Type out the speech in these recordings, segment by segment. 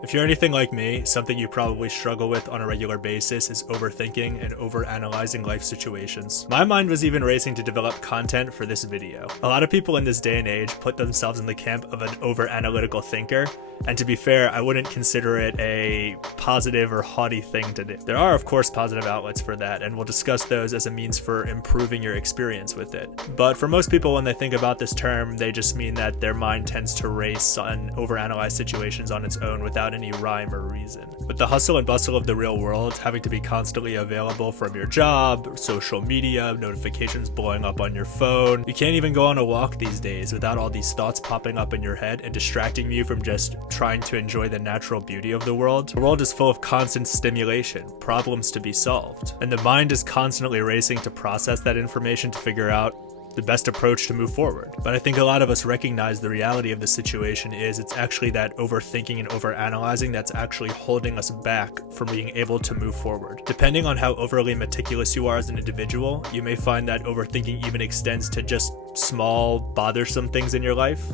If you're anything like me, something you probably struggle with on a regular basis is overthinking and overanalyzing life situations. My mind was even racing to develop content for this video. A lot of people in this day and age put themselves in the camp of an over-analytical thinker, and to be fair, I wouldn't consider it a positive or haughty thing to do. There are, of course, positive outlets for that, and we'll discuss those as a means for improving your experience with it. But for most people, when they think about this term, they just mean that their mind tends to race and overanalyze situations on its own without any rhyme or reason. With the hustle and bustle of the real world, having to be constantly available from your job, social media, notifications blowing up on your phone, you can't even go on a walk these days without all these thoughts popping up in your head and distracting you from just trying to enjoy the natural beauty of the world. The world is full of constant stimulation, problems to be solved, and the mind is constantly racing to process that information to figure out the best approach to move forward. But I think a lot of us recognize the reality of the situation is it's actually that overthinking and overanalyzing that's actually holding us back from being able to move forward. Depending on how overly meticulous you are as an individual, you may find that overthinking even extends to just small, bothersome things in your life.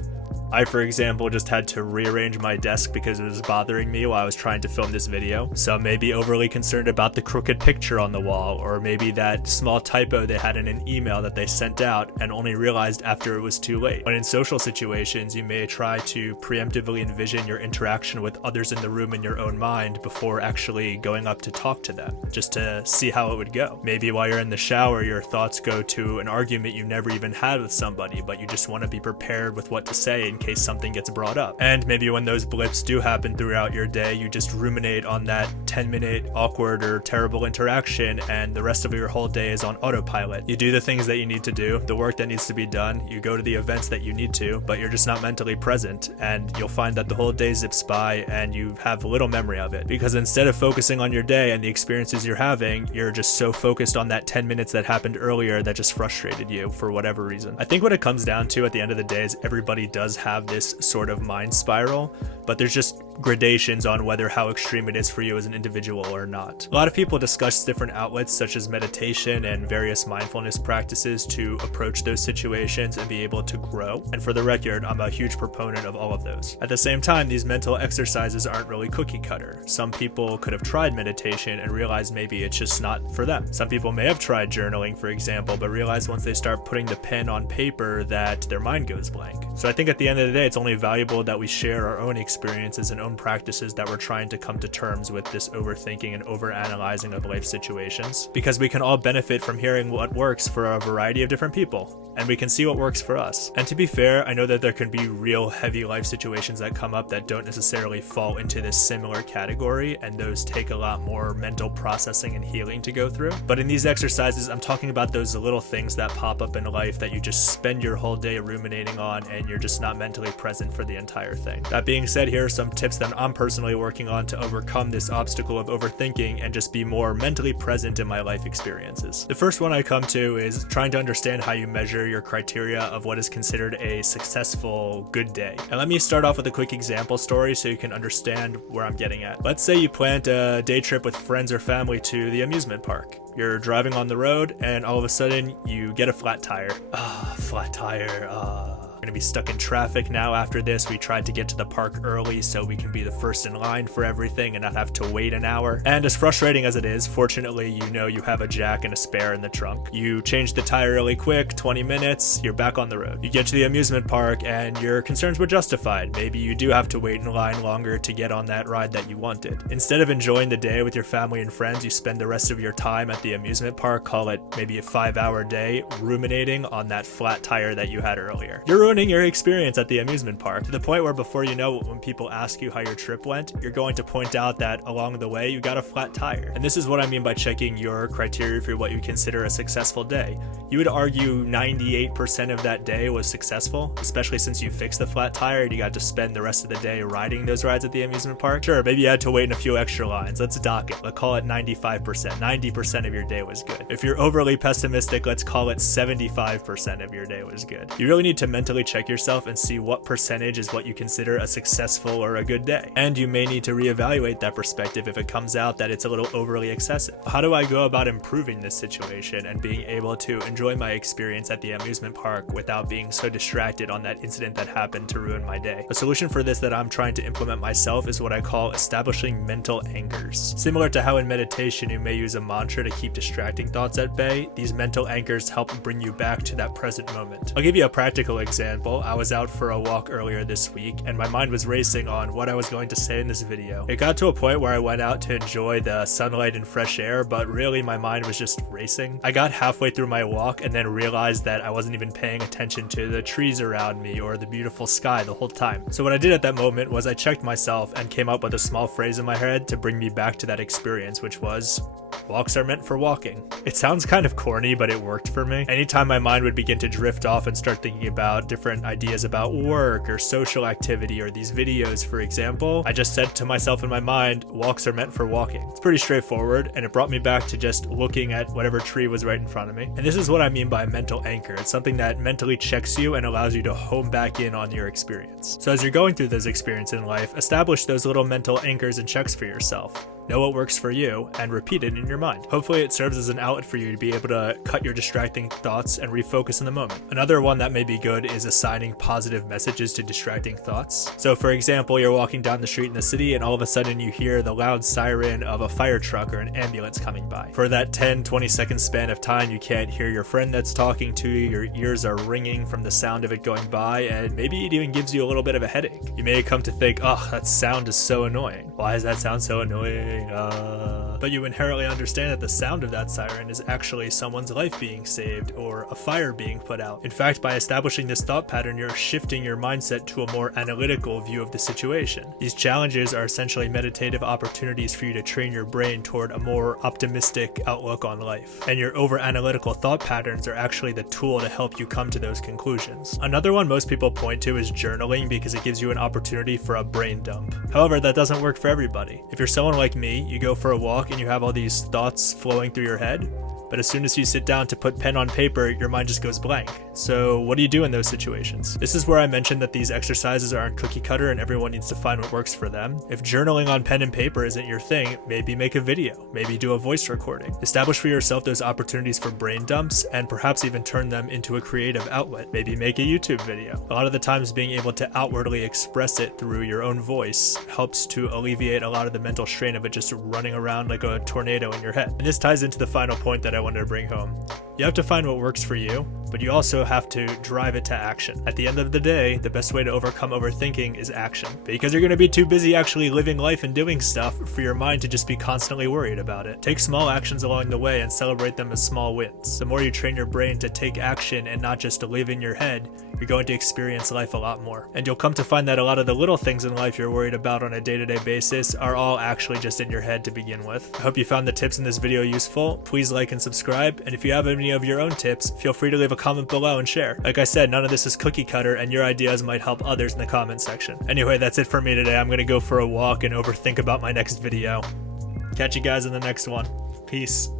I, for example, just had to rearrange my desk because it was bothering me while I was trying to film this video. Some may be overly concerned about the crooked picture on the wall, or maybe that small typo they had in an email that they sent out and only realized after it was too late. When in social situations, you may try to preemptively envision your interaction with others in the room in your own mind before actually going up to talk to them, just to see how it would go. Maybe while you're in the shower, your thoughts go to an argument you never even had with somebody, but you just want to be prepared with what to say in case something gets brought up. And maybe when those blips do happen throughout your day, you just ruminate on that 10-minute awkward or terrible interaction, and the rest of your whole day is on autopilot. You do the things that you need to do, the work that needs to be done, you go to the events that you need to, but you're just not mentally present, and you'll find that the whole day zips by and you have little memory of it. Because instead of focusing on your day and the experiences you're having, you're just so focused on that 10 minutes that happened earlier that just frustrated you for whatever reason. I think what it comes down to at the end of the day is everybody does have this sort of mind spiral, but there's just gradations on whether how extreme it is for you as an individual or not. A lot of people discuss different outlets such as meditation and various mindfulness practices to approach those situations and be able to grow. And for the record, I'm a huge proponent of all of those. At the same time, these mental exercises aren't really cookie cutter. Some people could have tried meditation and realized maybe it's just not for them. Some people may have tried journaling, for example, but realized once they start putting the pen on paper that their mind goes blank. So I think at the end of the day, it's only valuable that we share our own experiences and own practices that we're trying to come to terms with this overthinking and overanalyzing of life situations, because we can all benefit from hearing what works for a variety of different people, and we can see what works for us. And to be fair, I know that there can be real heavy life situations that come up that don't necessarily fall into this similar category, and those take a lot more mental processing and healing to go through. But in these exercises, I'm talking about those little things that pop up in life that you just spend your whole day ruminating on, and you're just not mentally present for the entire thing. That being said, here are some tips that I'm personally working on to overcome this obstacle of overthinking and just be more mentally present in my life experiences. The first one I come to is trying to understand how you measure your criteria of what is considered a successful good day. And let me start off with a quick example story so you can understand where I'm getting at. Let's say you planned a day trip with friends or family to the amusement park. You're driving on the road and all of a sudden you get a flat tire. Flat tire. Gonna be stuck in traffic now after this. We tried to get to the park early so we can be the first in line for everything and not have to wait an hour. And as frustrating as it is, fortunately, you know you have a jack and a spare in the trunk. You change the tire really quick, 20 minutes, you're back on the road. You get to the amusement park and your concerns were justified. Maybe you do have to wait in line longer to get on that ride that you wanted. Instead of enjoying the day with your family and friends, you spend the rest of your time at the amusement park, call it maybe a 5-hour day, ruminating on that flat tire that you had earlier. You're ruining your experience at the amusement park to the point where before you know it, when people ask you how your trip went, you're going to point out that along the way you got a flat tire. And this is what I mean by checking your criteria for what you consider a successful day. You would argue 98% of that day was successful, especially since you fixed the flat tire and you got to spend the rest of the day riding those rides at the amusement park. Sure, maybe you had to wait in a few extra lines. Let's dock it. Let's call it 95%. 90% of your day was good. If you're overly pessimistic, let's call it 75% of your day was good. You really need to mentally check yourself and see what percentage is what you consider a successful or a good day. And you may need to reevaluate that perspective if it comes out that it's a little overly excessive. How do I go about improving this situation and being able to enjoy my experience at the amusement park without being so distracted on that incident that happened to ruin my day? A solution for this that I'm trying to implement myself is what I call establishing mental anchors. Similar to how in meditation you may use a mantra to keep distracting thoughts at bay, these mental anchors help bring you back to that present moment. I'll give you a practical example. I was out for a walk earlier this week and my mind was racing on what I was going to say in this video. It got to a point where I went out to enjoy the sunlight and fresh air, but really my mind was just racing. I got halfway through my walk and then realized that I wasn't even paying attention to the trees around me or the beautiful sky the whole time. So what I did at that moment was I checked myself and came up with a small phrase in my head to bring me back to that experience, which was, walks are meant for walking. It sounds kind of corny, but it worked for me. Anytime my mind would begin to drift off and start thinking about different ideas about work or social activity or these videos, for example, I just said to myself in my mind, walks are meant for walking. It's pretty straightforward, and it brought me back to just looking at whatever tree was right in front of me. And this is what I mean by a mental anchor. It's something that mentally checks you and allows you to home back in on your experience. So as you're going through those experiences in life, establish those little mental anchors and checks for yourself. Know what works for you and repeat it in your mind. Hopefully it serves as an outlet for you to be able to cut your distracting thoughts and refocus in the moment. Another one that may be good is assigning positive messages to distracting thoughts. So for example, you're walking down the street in the city and all of a sudden you hear the loud siren of a fire truck or an ambulance coming by. For that 10-20 second span of time, you can't hear your friend that's talking to you, your ears are ringing from the sound of it going by, and maybe it even gives you a little bit of a headache. You may come to think, oh, that sound is so annoying. Why does that sound so annoying? But you inherently understand that the sound of that siren is actually someone's life being saved or a fire being put out. In fact, by establishing this thought pattern, you're shifting your mindset to a more analytical view of the situation. These challenges are essentially meditative opportunities for you to train your brain toward a more optimistic outlook on life. And your over-analytical thought patterns are actually the tool to help you come to those conclusions. Another one most people point to is journaling because it gives you an opportunity for a brain dump. However, that doesn't work for everybody. If you're someone like me, you go for a walk and you have all these thoughts flowing through your head, but as soon as you sit down to put pen on paper, your mind just goes blank. So what do you do in those situations? This is where I mentioned that these exercises aren't cookie cutter and everyone needs to find what works for them. If journaling on pen and paper isn't your thing, maybe make a video, maybe do a voice recording. Establish for yourself those opportunities for brain dumps and perhaps even turn them into a creative outlet. Maybe make a YouTube video. A lot of the times being able to outwardly express it through your own voice helps to alleviate a lot of the mental strain of it just running around like a tornado in your head. And this ties into the final point that I wanted to bring home. You have to find what works for you, but you also have to drive it to action. At the end of the day, the best way to overcome overthinking is action, because you're going to be too busy actually living life and doing stuff for your mind to just be constantly worried about it. Take small actions along the way and celebrate them as small wins. The more you train your brain to take action and not just to live in your head, you're going to experience life a lot more. And you'll come to find that a lot of the little things in life you're worried about on a day-to-day basis are all actually just in your head to begin with. I hope you found the tips in this video useful. Please like and subscribe, and if you have any of your own tips, feel free to leave a comment below and share. Like I said, none of this is cookie cutter, and your ideas might help others in the comment section. Anyway, that's it for me today. I'm gonna go for a walk and overthink about my next video. Catch you guys in the next one. Peace.